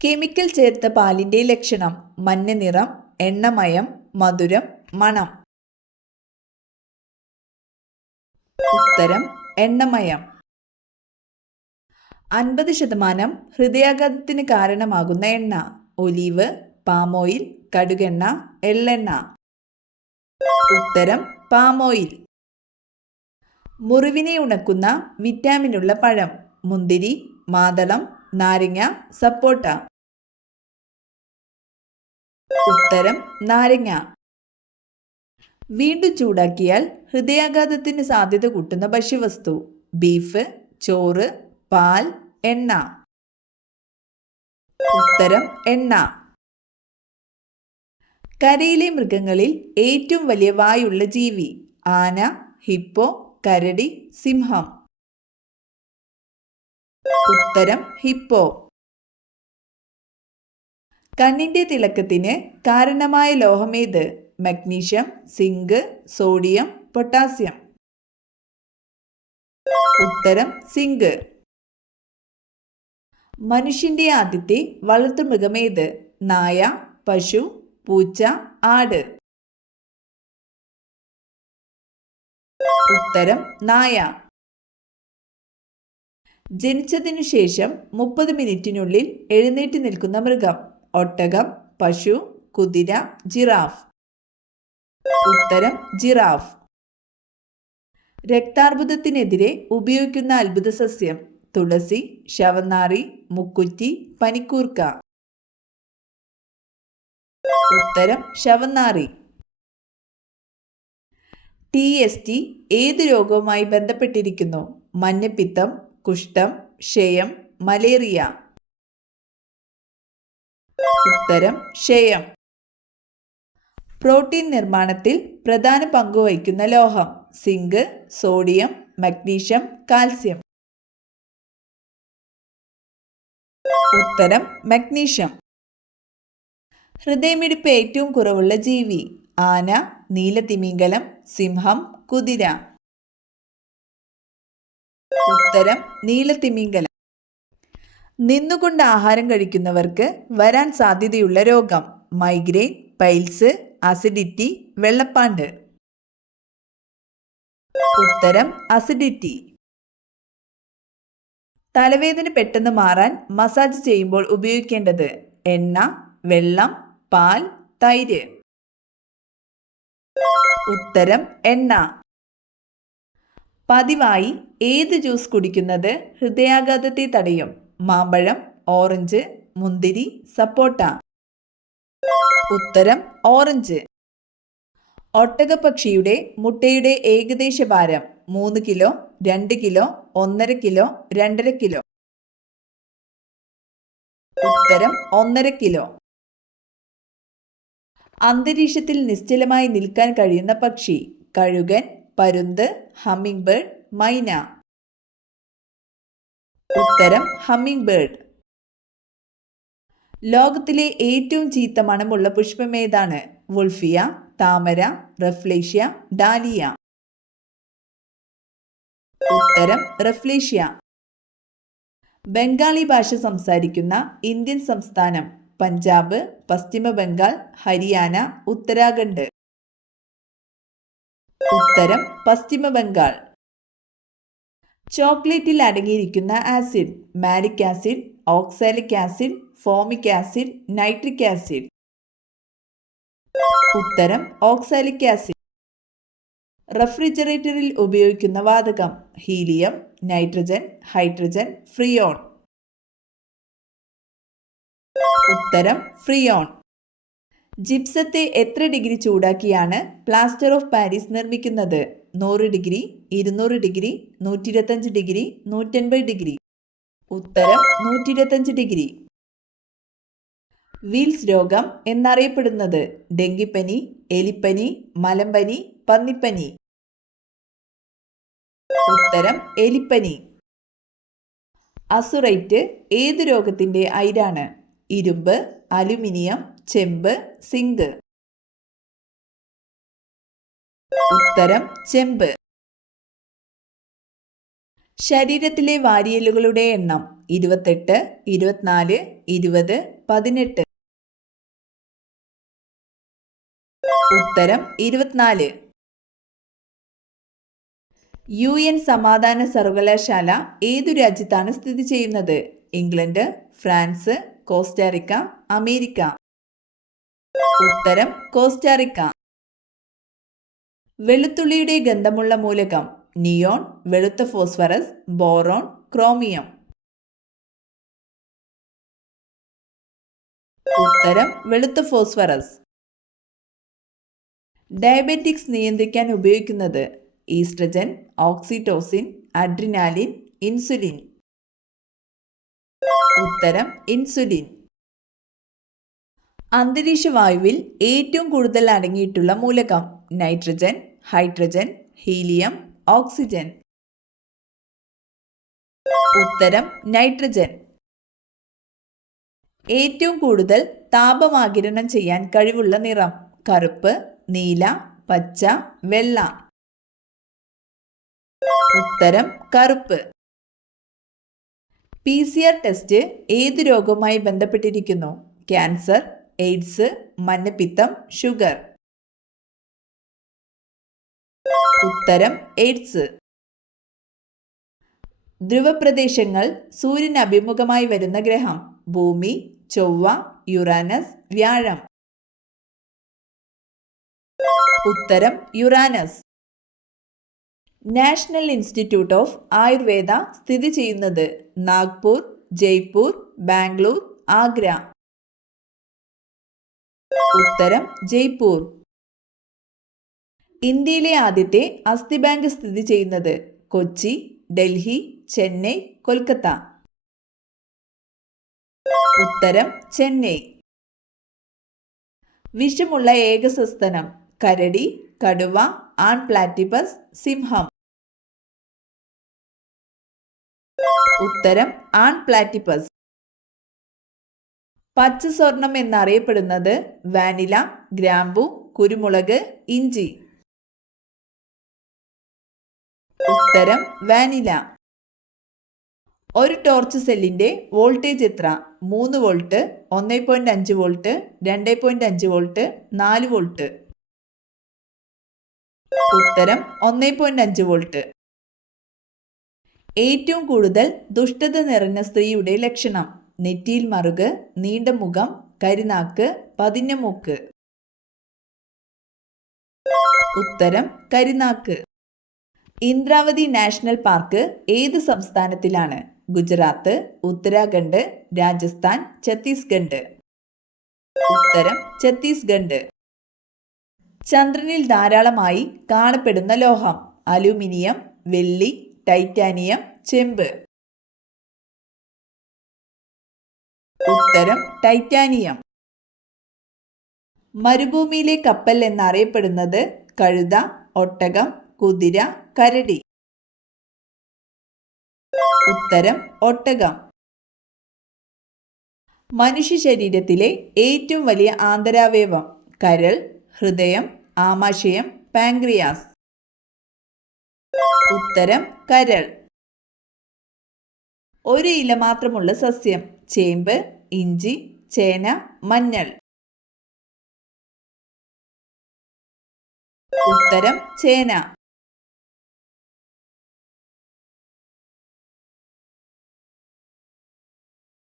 Chemical ചേർത്ത പാലിന്റെ ലക്ഷണം: മഞ്ഞ നിറം, എണ്ണമയം, മധുരം, മണം. ഉത്തരം എണ്ണമയം. 50% ഹൃദയാഘാതത്തിന് കാരണമാകുന്ന എണ്ണ: ഒലീവ്, പാം ഓയിൽ, കടുകെണ്ണ, എള്ളെണ്ണ. ഉത്തരം പാം ഓയിൽ. മുറിവിനെ ഉണക്കുന്ന വിറ്റാമിനുള്ള പഴം: മുന്തിരി, മാതളം, നാരങ്ങ, സപ്പോട്ട. ഉത്തരം നാരങ്ങ. വീണ്ടും ചൂടാക്കിയാൽ ഹൃദയാഘാതത്തിന് സാധ്യത കൂട്ടുന്ന ഭക്ഷ്യവസ്തു: ബീഫ്, ചോറ്, പാൽ, എണ്ണ. ഉത്തരം എണ്ണ. കരയിലെ മൃഗങ്ങളിൽ ഏറ്റവും വലിയ വായുള്ള ജീവി: ആന, ഹിപ്പോ, കരടി, സിംഹം. ഉത്തരം ഹിപ്പോ. കണ്ണിന്റെ തിളക്കത്തിന് കാരണമായ ലോഹമേത്? Magnesium, zinc, sodium, potassium. ഉത്തരം സിങ്ക്. മനുഷ്യന്റെ ആദ്യത്തെ വളർത്തുമൃഗമേത്? നായ, പശു, പൂച്ച, ആട്. ഉത്തരം നായ. ജനിച്ചതിനു ശേഷം 30 മിനിറ്റിനുള്ളിൽ എഴുന്നേറ്റ് നിൽക്കുന്ന മൃഗം: ഒട്ടകം, പശു, കുതിര, ജിറാഫ്. ഉത്തരം ജിറാഫ്. രക്താർബുദത്തിനെതിരെ ഉപയോഗിക്കുന്ന അത്ഭുത സസ്യം: തുളസി, ശവനാറി, മുക്കുറ്റി, പനിക്കൂർക്ക. ഉത്തരം ശവനാറി. TST ഏത് രോഗവുമായി ബന്ധപ്പെട്ടിരിക്കുന്നു? മഞ്ഞപ്പിത്തം, കുഷ്ഠം, ക്ഷയം, മലേറിയ. ഉത്തരം ക്ഷയം. പ്രോട്ടീൻ നിർമ്മാണത്തിൽ പ്രധാന പങ്കുവഹിക്കുന്ന ലോഹം: സിങ്ക്, സോഡിയം, മഗ്നീഷ്യം, കാൽസ്യം. ഉത്തരം മഗ്നീഷ്യം. ഹൃദയമിടിപ്പ് ഏറ്റവും കുറവുള്ള ജീവി: ആന, നീലത്തിമിംഗലം, സിംഹം, കുതിര. ഉത്തരം നീലത്തിമിംഗലം. നിന്നുകൊണ്ട് ആഹാരം കഴിക്കുന്നവർക്ക് വരാൻ സാധ്യതയുള്ള രോഗം: മൈഗ്രെയിൻ, പൈൽസ്, അസിഡിറ്റി, വെള്ളപ്പാണ്ട്. ഉത്തരം അസിഡിറ്റി. തലവേദന പെട്ടെന്ന് മാറാൻ മസാജ് ചെയ്യുമ്പോൾ ഉപയോഗിക്കേണ്ടത്: എണ്ണ, വെള്ളം, പാൽ, തൈര്. ഉത്തരം എണ്ണ. പതിവായി ഏത് ജ്യൂസ് കുടിക്കുന്നത് ഹൃദയാഘാതത്തെ തടയും? മാമ്പഴം, ഓറഞ്ച്, മുന്തിരി, സപ്പോട്ട. ഉത്തരം ഓറഞ്ച്. ഒട്ടകപ്പക്ഷിയുടെ മുട്ടയുടെ ഏകദേശ ഭാരം: 3 കിലോ, 2 കിലോ, 1.5 കിലോ, 2.5 കിലോ. ഉത്തരം 1.5 കിലോ. അന്തരീക്ഷത്തിൽ നിശ്ചലമായി നിൽക്കാൻ കഴിയുന്ന പക്ഷി: കഴുകൻ, പരുന്ത്, ഹമ്മിങ് ബേർഡ്, മൈന. ഉത്തരം ഹമ്മിങ് ബേർഡ്. ലോകത്തിലെ ഏറ്റവും ചീത്ത മണമുള്ള പുഷ്പം ഏതാണ്? വുൾഫിയ, താമര, റഫ്ലേഷ്യ, ഡാലിയ. ഉത്തരം റഫ്ലേഷ്യ. ബംഗാളി ഭാഷ സംസാരിക്കുന്ന ഇന്ത്യൻ സംസ്ഥാനം: പഞ്ചാബ്, പശ്ചിമ ബംഗാൾ, ഹരിയാന, ഉത്തരാഖണ്ഡ്. ഉത്തരം പശ്ചിമ ബംഗാൾ. ചോക്ലേറ്റിൽ അടങ്ങിയിരിക്കുന്ന acid: malic acid, oxalic acid, formic acid, nitric acid. ഉത്തരം ഓക്സാലിക് ആസിഡ്. റെഫ്രിജറേറ്ററിൽ ഉപയോഗിക്കുന്ന വാതകം: ഹീലിയം, നൈട്രജൻ, ഹൈഡ്രജൻ, ഫ്രിയോൺ. ഉത്തരം ഫ്രിയോൺ. ജിപ്സത്തെ എത്ര ഡിഗ്രി ചൂടാക്കിയാണ് പ്ലാസ്റ്റർ ഓഫ് പാരീസ് നിർമ്മിക്കുന്നത്? 100 ഡിഗ്രി, 200 ഡിഗ്രി, 125 ഡിഗ്രി, 180 ഡിഗ്രി. ഉത്തരം 125 ഡിഗ്രി. വീൽസ് രോഗം എന്നറിയപ്പെടുന്നത്: ഡെങ്കിപ്പനി, എലിപ്പനി, മലമ്പനി, പന്നിപ്പനി. ഉത്തരം എലിപ്പനി. അസുറൈറ്റ് ഏത് രോഗത്തിന്റെ അയിരാണ്? ഇരുമ്പ്, അലുമിനിയം, ചെമ്പ്, സിങ്ക്. ഉത്തരം ചെമ്പ്. ശരീരത്തിലെ വാരിയലുകളുടെ എണ്ണം 28, 24, 20, 18. ഉത്തരം 24. UN സമാധാന സർവകലാശാല ഏതു രാജ്യത്താണ് സ്ഥിതി ചെയ്യുന്നത്? England, France, Costa Rica, America. ഉത്തരം കോസ്റ്റാറിക്ക. വെളുത്തുള്ളിയുടെ ഗന്ധമുള്ള മൂലകം നിയോൺ, വെളുത്ത ഫോസ്ഫറസ്, ബോറോൺ, ക്രോമിയം. ഉത്തരം വെളുത്ത ഫോസ്ഫറസ്. ഡയബറ്റിക്സ് നിയന്ത്രിക്കാൻ ഉപയോഗിക്കുന്നത് ഈസ്ട്രജൻ, ഓക്സിറ്റോസിൻ, അഡ്രിനാലിൻ, ഇൻസുലിൻ. ഉത്തരം ഇൻസുലിൻ. അന്തരീക്ഷവായുവിൽ ഏറ്റവും കൂടുതൽ അടങ്ങിയിട്ടുള്ള മൂലകം നൈട്രജൻ, ഹൈഡ്രജൻ, ഹീലിയം, ഓക്സിജൻ. ഉത്തരം നൈട്രജൻ. ഏറ്റവും കൂടുതൽ താപമാഗിരണം ചെയ്യാൻ കഴിവുള്ള നിറം കറുപ്പ്, നീല, പച്ച, വെള്ള. ഉത്തരം കറുപ്പ്. PCR ടെസ്റ്റ് ഏതു രോഗവുമായി ബന്ധപ്പെട്ടിരിക്കുന്നു? ക്യാൻസർ, എയ്ഡ്സ്, മഞ്ഞപ്പിത്തം, ഷുഗർ. ഉത്തരം എയ്ഡ്സ്. ധ്രുവപ്രദേശങ്ങൾ സൂര്യന് അഭിമുഖമായി വരുന്ന ഗ്രഹം ഭൂമി, ചൊവ്വ, യുറാനസ്, വ്യാഴം. ഉത്തരം Uranus. National institute of Ayurveda സ്ഥിതി ചെയ്യുന്നത് നാഗ്പൂർ, ജയ്പൂർ, ബാംഗ്ലൂർ, ആഗ്ര. ഉത്തരം ജയ്പൂർ. ഇന്ത്യയിലെ ആദ്യത്തെ അസ്ഥി ബാങ്ക് സ്ഥിതി ചെയ്യുന്നത് കൊച്ചി, ഡൽഹി, ചെന്നൈ, കൊൽക്കത്ത. ഉത്തരം ചെന്നൈ. വിഷമുള്ള ഏകസസ്തനം കരടി, കടുവ, ആൺ പ്ലാറ്റിപ്പസ്, സിംഹം. ഉത്തരം ആൺ പ്ലാറ്റിപ്പസ്. പച്ച സ്വർണം എന്നറിയപ്പെടുന്നത് വാനില, ഗ്രാമ്പു, കുരുമുളക്, ഇഞ്ചി. ഉത്തരം വാനില. ഒരു ടോർച്ച് സെല്ലിന്റെ വോൾട്ടേജ് എത്ര? 3 വോൾട്ട്, 1.5 വോൾട്ട്, 2.5 വോൾട്ട്, 4 വോൾട്ട്. ഉത്തരം 1.5 വോൾട്ട്. ഏറ്റവും കൂടുതൽ ദുഷ്ടത നിറഞ്ഞ സ്ത്രീയുടെ ലക്ഷണം നെറ്റിയിൽ മറുക്, നീണ്ട മുഖം, കരിനാക്ക്, പതിഞ്ഞ മൂക്ക്. ഉത്തരം കരിനാക്ക്. ഇന്ദ്രാവതി നാഷണൽ പാർക്ക് ഏത് സംസ്ഥാനത്തിലാണ്? ഗുജറാത്ത്, ഉത്തരാഖണ്ഡ്, രാജസ്ഥാൻ, ഛത്തീസ്ഗഡ്. ഉത്തരം ഛത്തീസ്ഗഡ്. ചന്ദ്രനിൽ ധാരാളമായി കാണപ്പെടുന്ന ലോഹം അലൂമിനിയം, വെള്ളി, ടൈറ്റാനിയം, ചെമ്പ്. ഉത്തരം ടൈറ്റാനിയം. മരുഭൂമിയിലെ കപ്പൽ എന്നറിയപ്പെടുന്നത് കഴുത, ഒട്ടകം, കുതിര, കരടി. ഉത്തരം ഒട്ടകം. മനുഷ്യ ശരീരത്തിലെ ഏറ്റവും വലിയ ആന്തരാവയവം കരൾ, ഹൃദയം, ആമാശയം, പാൻക്രിയാസ്. ഉത്തരം കരൾ. ഒരു ഇല മാത്രമുള്ള സസ്യം ചേമ്പ്, ഇഞ്ചി, ചേന, മഞ്ഞൾ. ഉത്തരം ചേന.